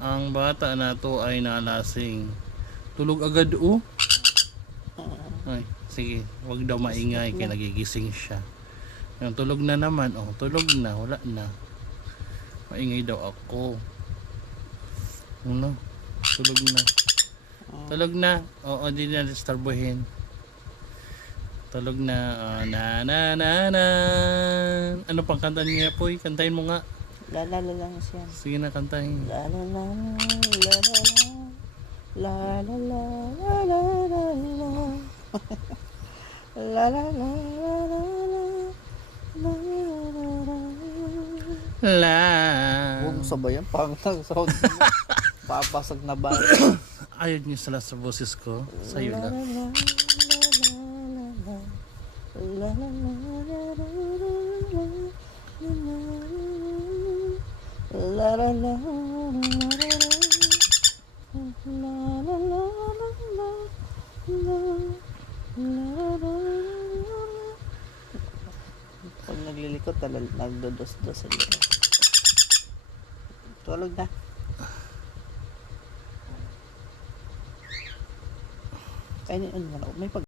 Ang bata na to ay nalasing. Tulog agad oh. Ay, sige, wag daw maingay kaya nagigising siya. Yung tulog na naman, oh, tulog na, wala na. Maingay daw ako. Ano? Tulog na. Tulog na. Oo, hindi na disturbuhin. Tulog na. Oh, na na na na. Ano pang kanta niya, Poy? Kantahin mo nga. La la la lang siya. Sige na, kantahin. La la la la la la la la la la la la la la La. Huwag sabayan, pangtang sound. Papasag na ba? Ayaw niyo sila sa boses ko. Sa'yo lang. Pag naglilikot, nagdodos-dos sila. Tulog na. Kainin mo na. May pag